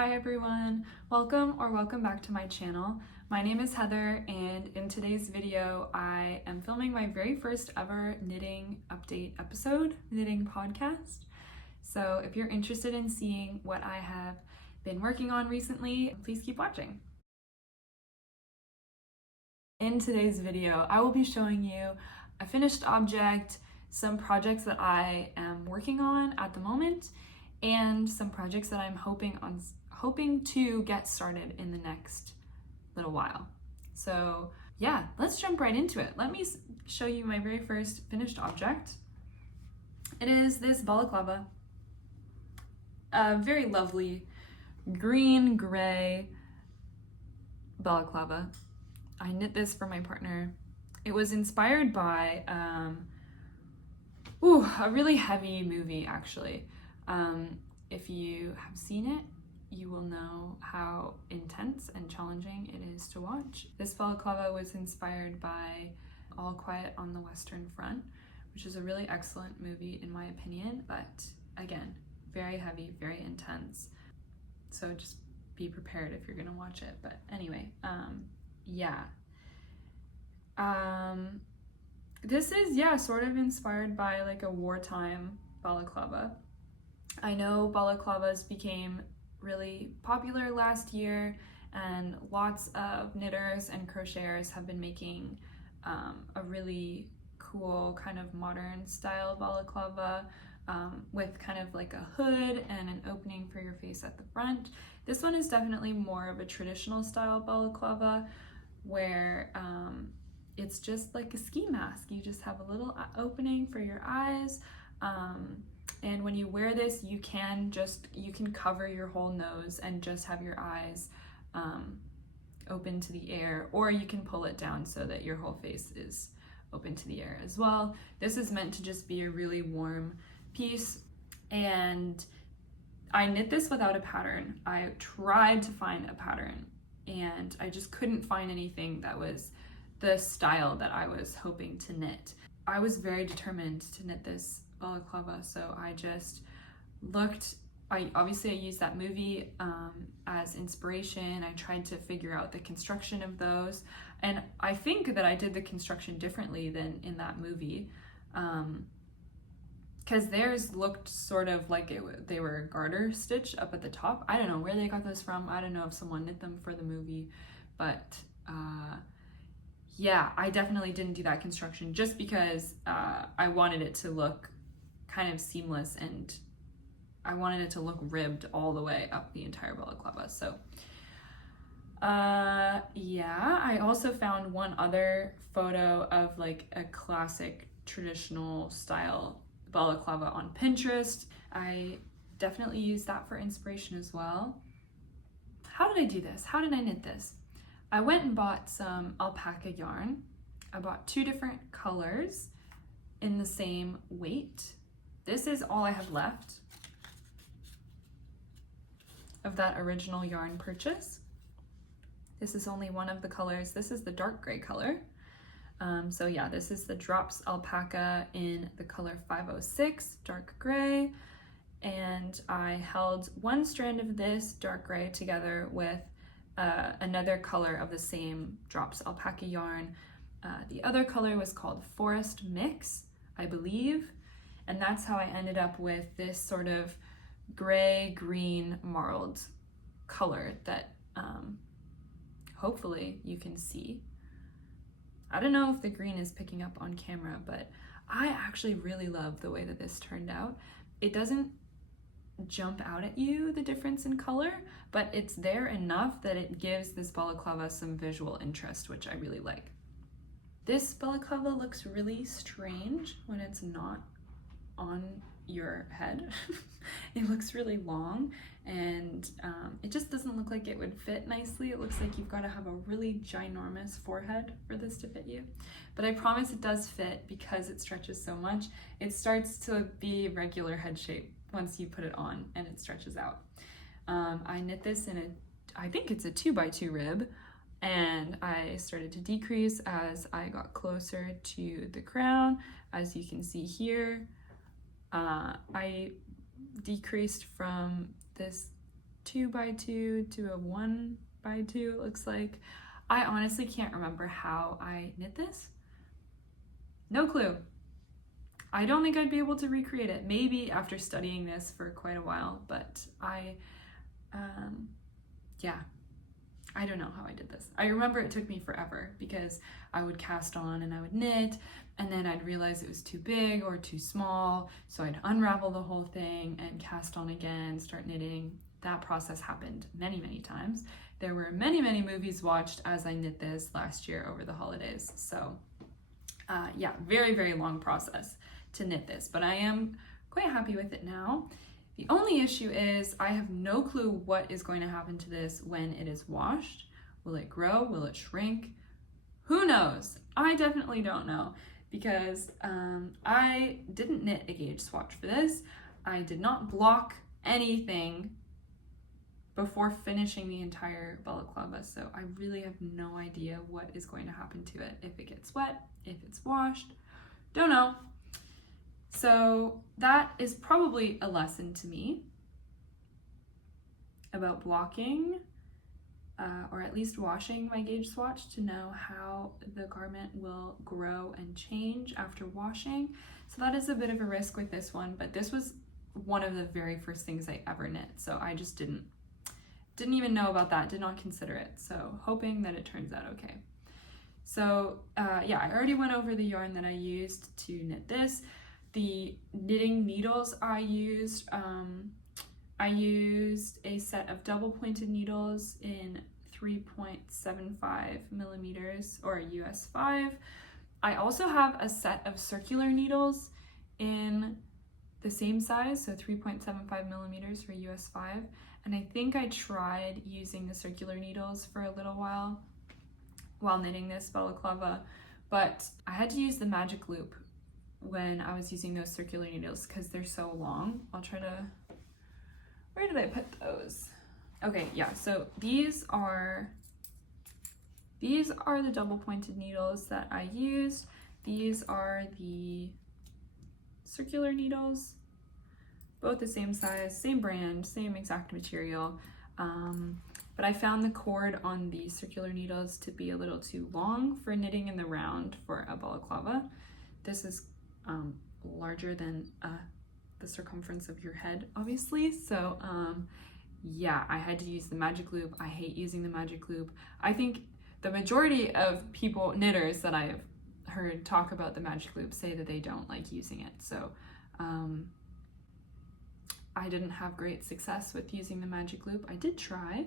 Hi everyone, welcome back to my channel. My name is Heather, and in today's video I am filming my very first ever knitting update episode, knitting podcast. So if you're interested in seeing what I have been working on recently, please keep watching. In today's video, I will be showing you a finished object, some projects that I am working on at the moment, and some projects that I'm hoping to get started in the next little while. So yeah, let's jump right into it. Let me show you my very first finished object. It is this balaclava, a very lovely green-gray balaclava. I knit this for my partner. It was inspired by a really heavy movie, actually. If you have seen it, you will know how intense and challenging it is to watch. This balaclava was inspired by All Quiet on the Western Front, which is a really excellent movie in my opinion, but again, very heavy, very intense. So just be prepared if you're gonna watch it. But anyway, this is, sort of inspired by like a wartime balaclava. I know balaclavas became really popular last year, and lots of knitters and crocheters have been making a really cool kind of modern style balaclava with kind of like a hood and an opening for your face at the front. This one is definitely more of a traditional style balaclava where it's just like a ski mask. You just have a little opening for your eyes. And when you wear this, you can cover your whole nose and just have your eyes open to the air, or you can pull it down so that your whole face is open to the air as well. This is meant to just be a really warm piece, and I knit this without a pattern. I tried to find a pattern and I just couldn't find anything that was the style that I was hoping to knit. I was very determined to knit this balaclava, so I just looked. I used that movie as inspiration. I tried to figure out the construction of those, and I think that I did the construction differently than in that movie, because theirs looked sort of like they were garter stitched up at the top. I don't know where they got those from. I don't know if someone knit them for the movie, but yeah, I definitely didn't do that construction just because I wanted it to look kind of seamless, and I wanted it to look ribbed all the way up the entire balaclava. So I also found one other photo of like a classic traditional style balaclava on Pinterest. I definitely used that for inspiration as well. How did I do this? How did I knit this? I went and bought some alpaca yarn. I bought 2 different colors in the same weight. This is all I have left of that original yarn purchase. This is only one of the colors. This is the dark gray color. So yeah, this is the Drops Alpaca in the color 506, dark gray. And I held one strand of this dark gray together with another color of the same Drops Alpaca yarn. The other color was called Forest Mix, I believe. And that's how I ended up with this sort of gray-green marled color that hopefully you can see. I don't know if the green is picking up on camera, but I actually really love the way that this turned out. It doesn't jump out at you, the difference in color, but it's there enough that it gives this balaclava some visual interest, which I really like. This balaclava looks really strange when it's not on your head. It looks really long, and it just doesn't look like it would fit nicely. It looks like you've got to have a really ginormous forehead for this to fit you, but I promise it does fit because it stretches so much. It starts to be regular head shape once you put it on and it stretches out. I knit this in I think it's a 2x2 rib, and I started to decrease as I got closer to the crown. As you can see here, I decreased from this 2x2 to a 1x2, it looks like. I honestly can't remember how I knit this. No clue. I don't think I'd be able to recreate it. Maybe after studying this for quite a while, but yeah, I don't know how I did this. I remember it took me forever because I would cast on and I would knit, and then I'd realize it was too big or too small, so I'd unravel the whole thing and cast on again, start knitting. That process happened many, many times. There were many, many movies watched as I knit this last year over the holidays. So yeah, very, very long process to knit this, but I am quite happy with it now. The only issue is I have no clue what is going to happen to this when it is washed. Will it grow? Will it shrink? Who knows? I definitely don't know, because I didn't knit a gauge swatch for this. I did not block anything before finishing the entire balaclava, so I really have no idea what is going to happen to it. If it gets wet, if it's washed, don't know. So that is probably a lesson to me about blocking or at least washing my gauge swatch to know how the garment will grow and change after washing. So that is a bit of a risk with this one, but this was one of the very first things I ever knit, so I just didn't even know about that, did not consider it, so hoping that it turns out okay. So yeah, I already went over the yarn that I used to knit this. The knitting needles I used a set of double pointed needles in 3.75 millimeters or US 5. I also have a set of circular needles in the same size, so 3.75 millimeters for US 5. And I think I tried using the circular needles for a little while knitting this balaclava, but I had to use the magic loop when I was using those circular needles because they're so long. I'll try to, where did I put those? Okay, yeah, so these are the double pointed needles that I used. These are the circular needles, both the same size, same brand, same exact material. But I found the cord on the circular needles to be a little too long for knitting in the round for a balaclava. This is larger than the circumference of your head, obviously. So yeah, I had to use the magic loop. I hate using the magic loop. I think the majority of knitters that I've heard talk about the magic loop say that they don't like using it. So I didn't have great success with using the magic loop. I did try,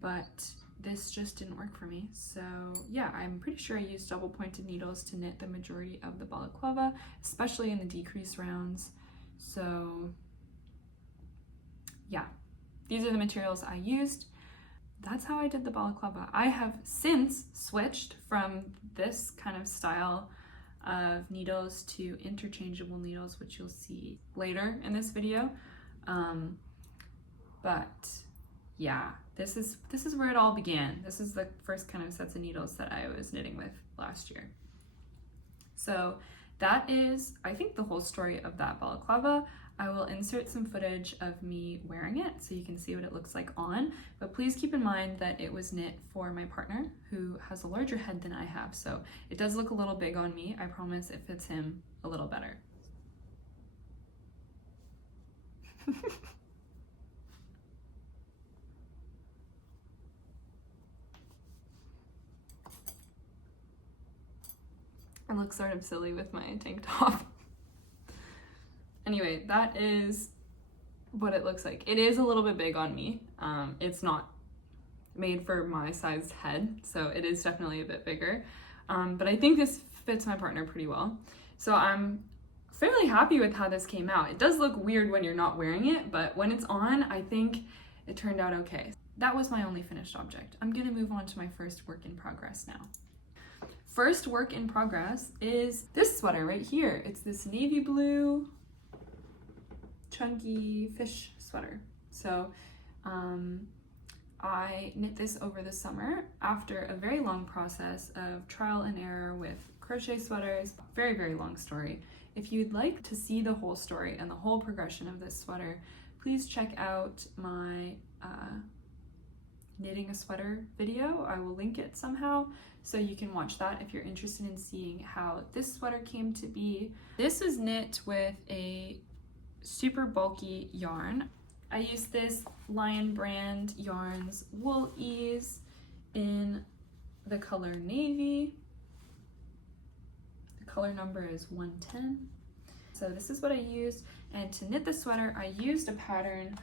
but this just didn't work for me. So yeah, I'm pretty sure I used double pointed needles to knit the majority of the balaclava, especially in the decrease rounds. So yeah, these are the materials I used. That's how I did the balaclava. I have since switched from this kind of style of needles to interchangeable needles, which you'll see later in this video. But yeah, this is where it all began. This is the first kind of sets of needles that I was knitting with last year. So that is, I think, the whole story of that balaclava. I will insert some footage of me wearing it so you can see what it looks like on, but please keep in mind that it was knit for my partner who has a larger head than I have, so it does look a little big on me. I promise it fits him a little better. I look sort of silly with my tank top. Anyway, that is what it looks like. It is a little bit big on me. It's not made for my sized head, so it is definitely a bit bigger. But I think this fits my partner pretty well. So I'm fairly happy with how this came out. It does look weird when you're not wearing it, but when it's on, I think it turned out okay. That was my only finished object. I'm gonna move on to my first work in progress now. First work in progress is this sweater right here. It's this navy blue, chunky fish sweater. So I knit this over the summer after a very long process of trial and error with crochet sweaters. Very, very long story. If you'd like to see the whole story and the whole progression of this sweater, please check out my knitting a sweater video. I will link it somehow so you can watch that if you're interested in seeing how this sweater came to be. This was knit with a super bulky yarn. I used this Lion brand yarns Wool Ease in the color navy. The color number is 110. So this is what I used, and to knit the sweater I used a pattern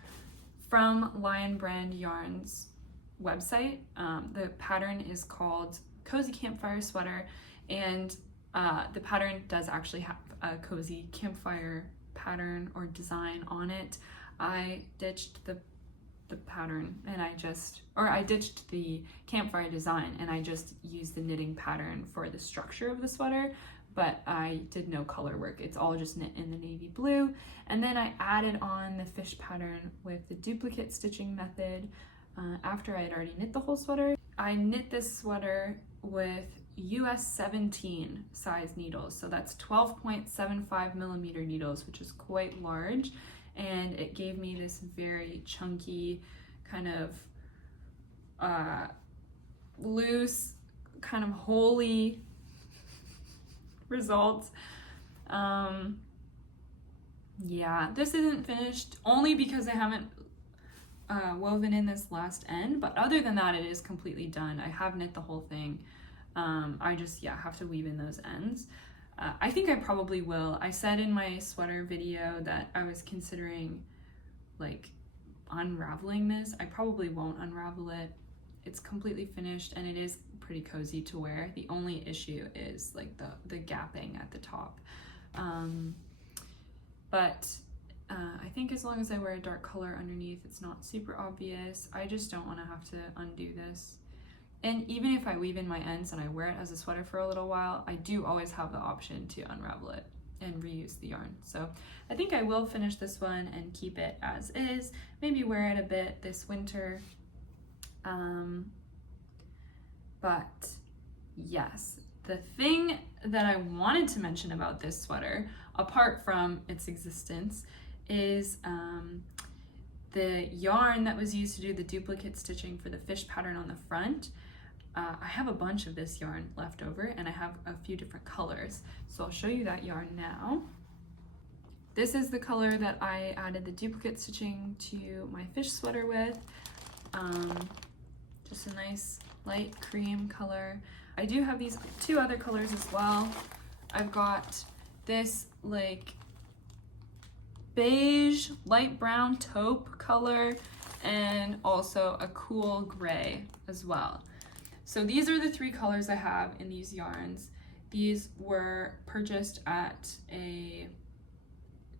from Lion brand yarns website. The pattern is called Cozy Campfire Sweater, and the pattern does actually have a cozy campfire pattern or design on it. I ditched the pattern and I ditched the campfire design and I just used the knitting pattern for the structure of the sweater, but I did no color work. It's all just knit in the navy blue. And then I added on the fish pattern with the duplicate stitching method after I had already knit the whole sweater. I knit this sweater with US 17 size needles, so that's 12.75 millimeter needles, which is quite large, and it gave me this very chunky kind of loose, kind of holey result. Yeah, this isn't finished only because I haven't woven in this last end, but other than that it is completely done. I have knit the whole thing. I just have to weave in those ends. I think I probably will. I said in my sweater video that I was considering like unraveling this. I probably won't unravel it. It's completely finished and it is pretty cozy to wear. The only issue is like the gapping at the top. But I think as long as I wear a dark color underneath, it's not super obvious. I just don't want to have to undo this. And even if I weave in my ends and I wear it as a sweater for a little while, I do always have the option to unravel it and reuse the yarn. So I think I will finish this one and keep it as is, maybe wear it a bit this winter. But yes, the thing that I wanted to mention about this sweater, apart from its existence, is the yarn that was used to do the duplicate stitching for the fish pattern on the front. I have a bunch of this yarn left over and I have a few different colors. So I'll show you that yarn now. This is the color that I added the duplicate stitching to my fish sweater with. Just a nice light cream color. I do have these two other colors as well. I've got this like beige, light brown taupe color, and also a cool gray as well. So these are the three colors I have in these yarns. These were purchased at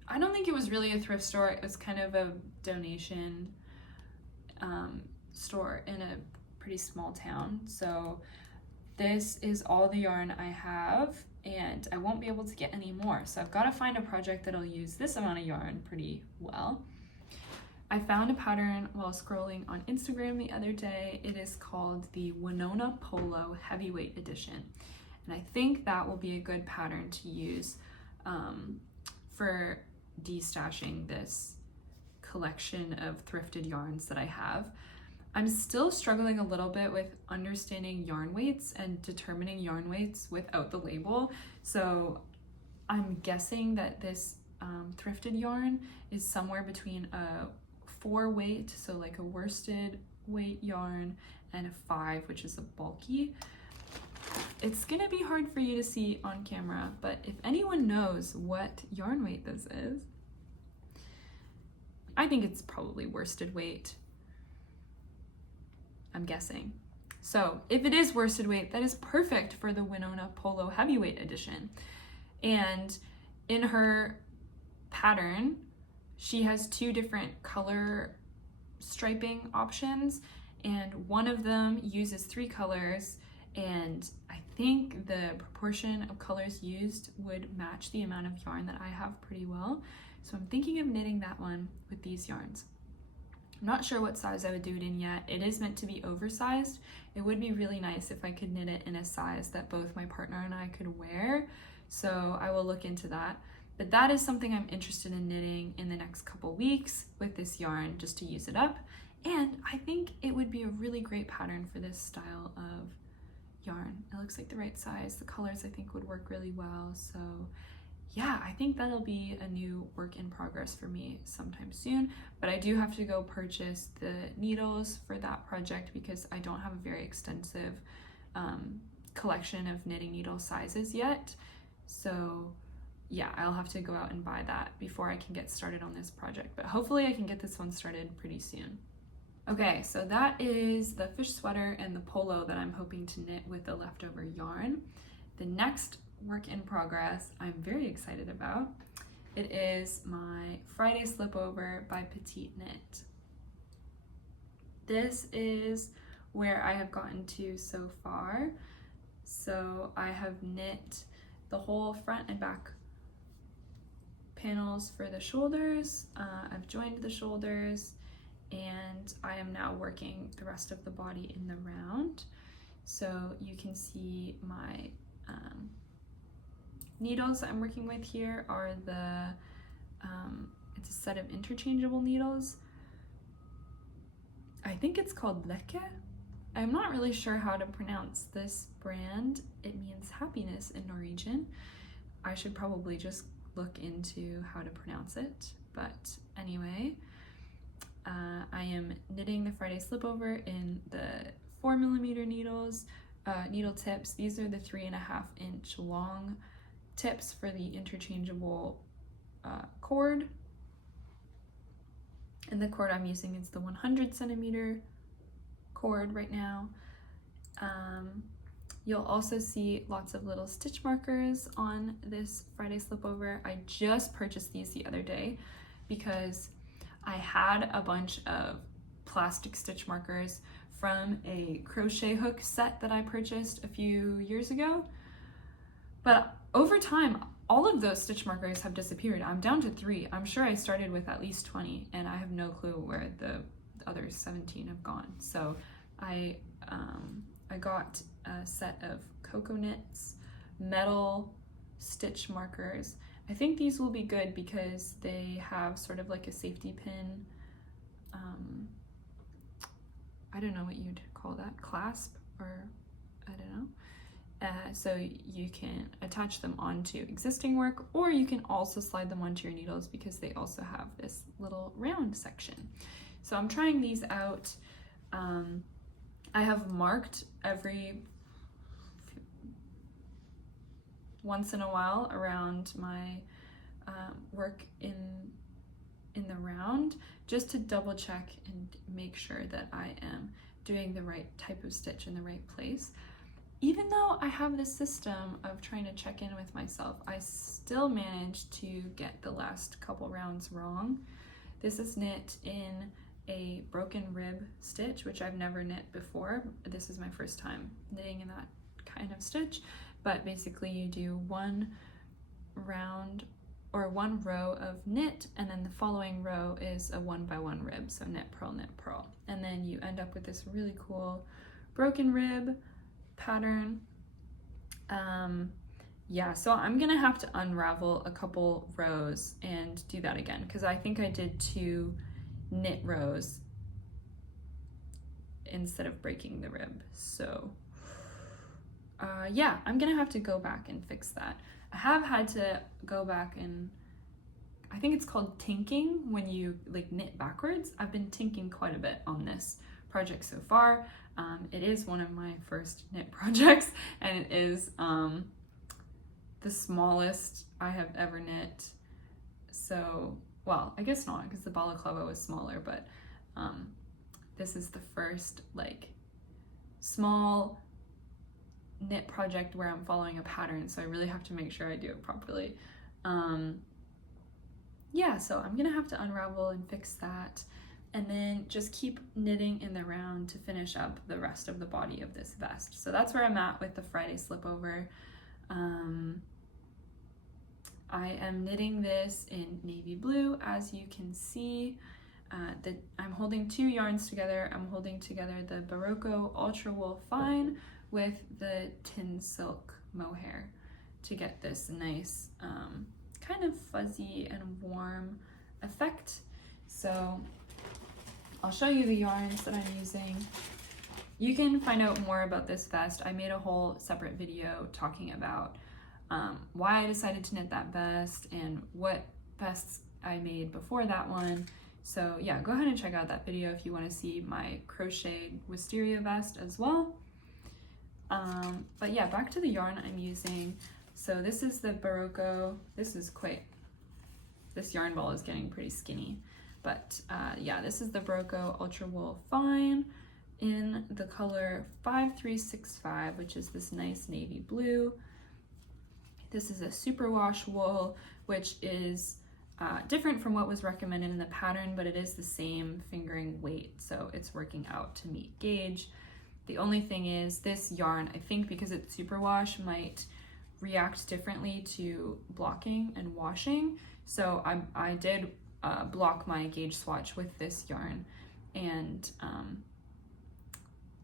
I don't think it was really a thrift store, it was kind of a donation store in a pretty small town. So this is all the yarn I have, and I won't be able to get any more. So I've got to find a project that'll use this amount of yarn pretty well. I found a pattern while scrolling on Instagram the other day. It is called the Winona Polo Heavyweight Edition. And I think that will be a good pattern to use for destashing this collection of thrifted yarns that I have. I'm still struggling a little bit with understanding yarn weights and determining yarn weights without the label. So I'm guessing that this thrifted yarn is somewhere between a 4 weight, so like a worsted weight yarn, and a 5, which is a bulky. It's gonna be hard for you to see on camera, but if anyone knows what yarn weight this is, I think it's probably worsted weight. I'm guessing. So if it is worsted weight, that is perfect for the Winona Polo Heavyweight Edition. And in her pattern, she has 2 different color striping options, and one of them uses 3 colors, and I think the proportion of colors used would match the amount of yarn that I have pretty well. So I'm thinking of knitting that one with these yarns. I'm not sure what size I would do it in yet. It is meant to be oversized. It would be really nice if I could knit it in a size that both my partner and I could wear. So I will look into that. But that is something I'm interested in knitting in the next couple weeks with this yarn, just to use it up. And I think it would be a really great pattern for this style of yarn. It looks like the right size. The colors I think would work really well. So yeah, I think that'll be a new work in progress for me sometime soon, but I do have to go purchase the needles for that project because I don't have a very extensive collection of knitting needle sizes yet. So yeah, I'll have to go out and buy that before I can get started on this project, but hopefully I can get this one started pretty soon. Okay, so that is the fish sweater and the polo that I'm hoping to knit with the leftover yarn. The next work in progress I'm very excited about. It is my Friday Slipover by PetiteKnit. This is where I have gotten to so far. So I have knit the whole front and back panels for the shoulders. I've joined the shoulders, and I am now working the rest of the body in the round. So you can see my needles that I'm working with here are the, it's a set of interchangeable needles. I think it's called Lykke. I'm not really sure how to pronounce this brand. It means happiness in Norwegian. I should probably just look into how to pronounce it, but anyway, I am knitting the Friday Slipover in the 4mm needles, needle tips. These are the 3.5-inch long tips for the interchangeable cord, and the cord I'm using is the 100cm cord right now. You'll also see lots of little stitch markers on this Friday Slipover. I just purchased these the other day because I had a bunch of plastic stitch markers from a crochet hook set that I purchased a few years ago. But over time, all of those stitch markers have disappeared. I'm down to 3. I'm sure I started with at least 20, and I have no clue where the other 17 have gone. So I got a set of Cocoa Knits metal stitch markers. I think these will be good because they have sort of like a safety pin, I don't know what you'd call that, clasp, or I don't know. So you can attach them onto existing work, or you can also slide them onto your needles because they also have this little round section. So I'm trying these out. I have marked every once in a while around my work in the round, just to double check and make sure that I am doing the right type of stitch in the right place. Even though I have this system of trying to check in with myself, I still managed to get the last couple rounds wrong. This is knit in a broken rib stitch, which I've never knit before. This is my first time knitting in that kind of stitch, but basically you do one round or one row of knit, and then the following row is a 1x1 rib, so knit, purl, and then you end up with this really cool broken rib pattern. Yeah, so I'm gonna have to unravel a couple rows and do that again, because I think I did 2 knit rows instead of breaking the rib. So yeah, I'm gonna have to go back and fix that. I have had to go back and, I think it's called tinking when you like knit backwards. I've been tinking quite a bit on this project so far. It is one of my first knit projects, and it is the smallest I have ever knit. So, well, I guess not, because the Balaclava was smaller, but this is the first like small knit project where I'm following a pattern, so I really have to make sure I do it properly. Yeah, so I'm gonna have to unravel and fix that, and then just keep knitting in the round to finish up the rest of the body of this vest. So that's where I'm at with the Friday Slipover. I am knitting this in navy blue, as you can see. I'm holding 2 yarns together. I'm holding together the Berroco Ultra Wool Fine with the Tynn silk mohair to get this nice kind of fuzzy and warm effect. So I'll show you the yarns that I'm using. You can find out more about this vest. I made a whole separate video talking about why I decided to knit that vest and what vests I made before that one. So yeah, go ahead and check out that video if you want to see my crocheted wisteria vest as well. But yeah, back to the yarn I'm using. So this is the Berroco. This yarn ball is getting pretty skinny. But yeah, this is the Berroco Ultra Wool Fine in the color 5365, which is this nice navy blue. This is a superwash wool, which is different from what was recommended in the pattern, but it is the same fingering weight, so it's working out to meet gauge. The only thing is this yarn, I think because it's superwash, might react differently to blocking and washing. So I did block my gauge swatch with this yarn, and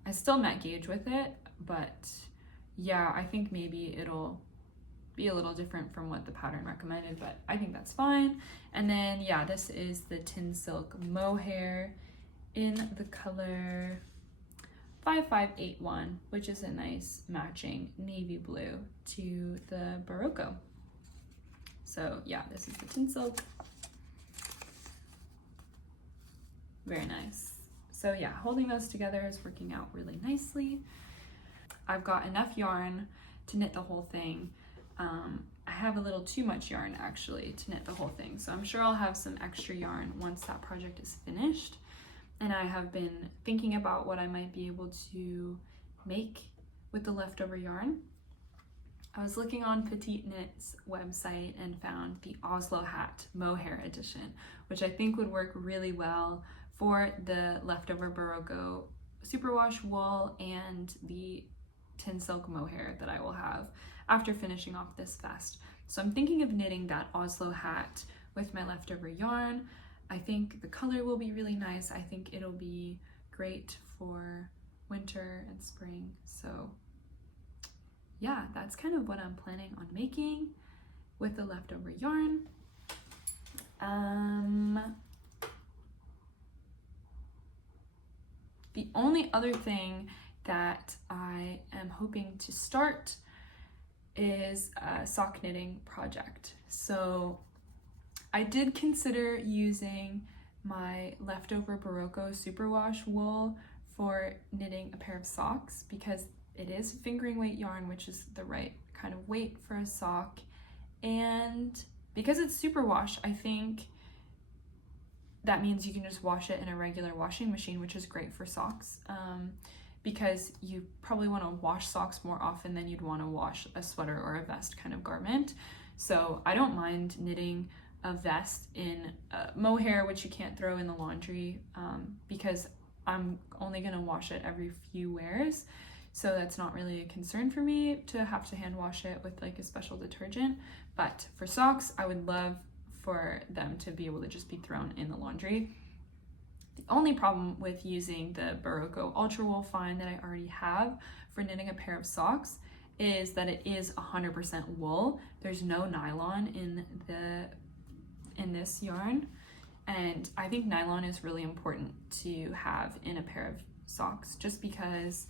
I still met gauge with it, but yeah, I think maybe it'll be a little different from what the pattern recommended, but I think that's fine. And then yeah, this is the Tynn Silk Mohair in the color 5581, which is a nice matching navy blue to the Berroco. So yeah, this is the Tynn Silk. Very nice. So yeah, holding those together is working out really nicely. I've got enough yarn to knit the whole thing. I have a little too much yarn actually to knit the whole thing, so I'm sure I'll have some extra yarn once that project is finished. And I have been thinking about what I might be able to make with the leftover yarn. I was looking on PetiteKnit's website and found the Oslo hat Mohair edition, which I think would work really well for the leftover Berroco superwash wool and the Tynn Silk Mohair that I will have after finishing off this vest. So I'm thinking of knitting that Oslo hat with my leftover yarn. I think the color will be really nice. I think it'll be great for winter and spring. So yeah, that's kind of what I'm planning on making with the leftover yarn. The only other thing that I am hoping to start is a sock knitting project. So I did consider using my leftover Berroco superwash wool for knitting a pair of socks because it is fingering weight yarn, which is the right kind of weight for a sock. And because it's superwash, I think that means you can just wash it in a regular washing machine, which is great for socks. Because you probably want to wash socks more often than you'd want to wash a sweater or a vest kind of garment. So I don't mind knitting a vest in mohair, which you can't throw in the laundry because I'm only going to wash it every few wears. So that's not really a concern for me to have to hand wash it with like a special detergent. But for socks, I would love for them to be able to just be thrown in the laundry. The only problem with using the Berroco Ultra Wool Fine that I already have for knitting a pair of socks is that it is 100% wool. There's no nylon in this yarn, and I think nylon is really important to have in a pair of socks just because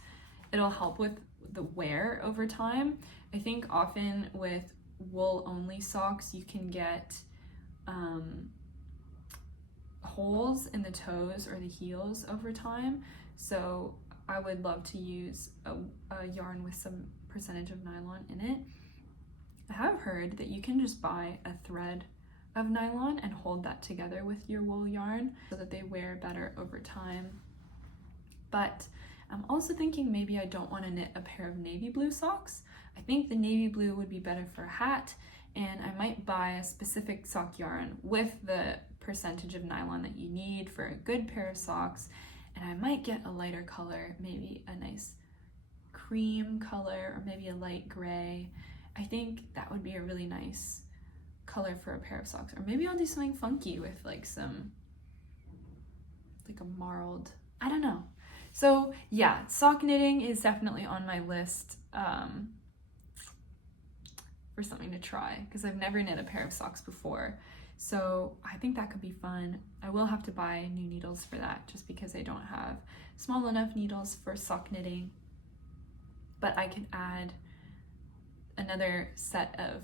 it'll help with the wear over time. I think often with wool only socks you can get holes in the toes or the heels over time, so I would love to use a yarn with some percentage of nylon in it. I have heard that you can just buy a thread of nylon and hold that together with your wool yarn so that they wear better over time. But I'm also thinking maybe I don't want to knit a pair of navy blue socks. I think the navy blue would be better for a hat, and I might buy a specific sock yarn with the percentage of nylon that you need for a good pair of socks, and I might get a lighter color, maybe a nice cream color or maybe a light gray. I think that would be a really nice color for a pair of socks, or maybe I'll do something funky with like a marled, I don't know. So yeah, sock knitting is definitely on my list for something to try because I've never knit a pair of socks before. So I think that could be fun. I will have to buy new needles for that just because I don't have small enough needles for sock knitting. But I could add another set of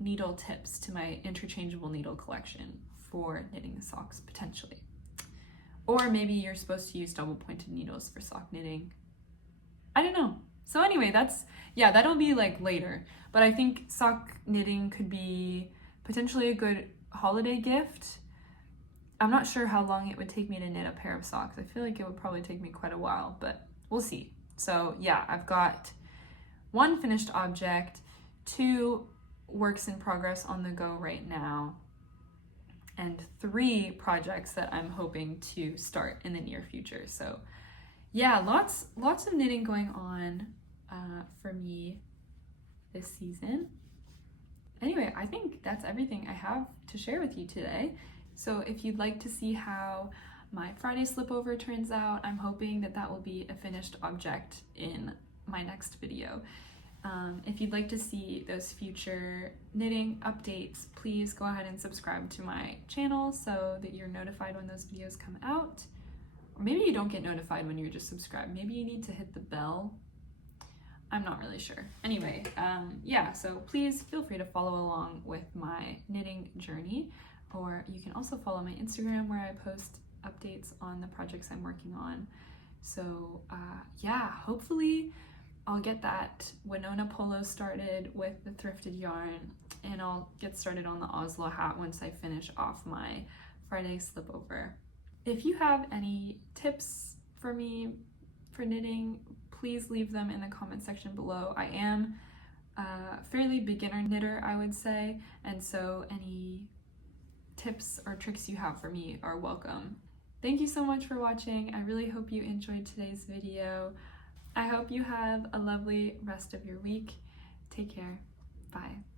needle tips to my interchangeable needle collection for knitting the socks potentially. Or maybe you're supposed to use double pointed needles for sock knitting. I don't know. So anyway, that'll be like later. But I think sock knitting could be potentially a good holiday gift. I'm not sure how long it would take me to knit a pair of socks. I feel like it would probably take me quite a while, but we'll see. So yeah, I've got 1 finished object, 2 works in progress on the go right now, and 3 projects that I'm hoping to start in the near future. So yeah, lots of knitting going on for me this season. Anyway, I think that's everything I have to share with you today. So if you'd like to see how my Friday Slipover turns out, I'm hoping that will be a finished object in my next video. If you'd like to see those future knitting updates, please go ahead and subscribe to my channel so that you're notified when those videos come out. Or maybe you don't get notified when you're just subscribed. Maybe you need to hit the bell. I'm not really sure. Anyway, yeah, so please feel free to follow along with my knitting journey, or you can also follow my Instagram where I post updates on the projects I'm working on. So yeah, hopefully I'll get that Winona polo started with the thrifted yarn, and I'll get started on the Oslo hat once I finish off my Friday Slipover. If you have any tips for me for knitting, please leave them in the comment section below. I am a fairly beginner knitter, I would say, and so any tips or tricks you have for me are welcome. Thank you so much for watching. I really hope you enjoyed today's video. I hope you have a lovely rest of your week. Take care. Bye.